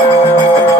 Música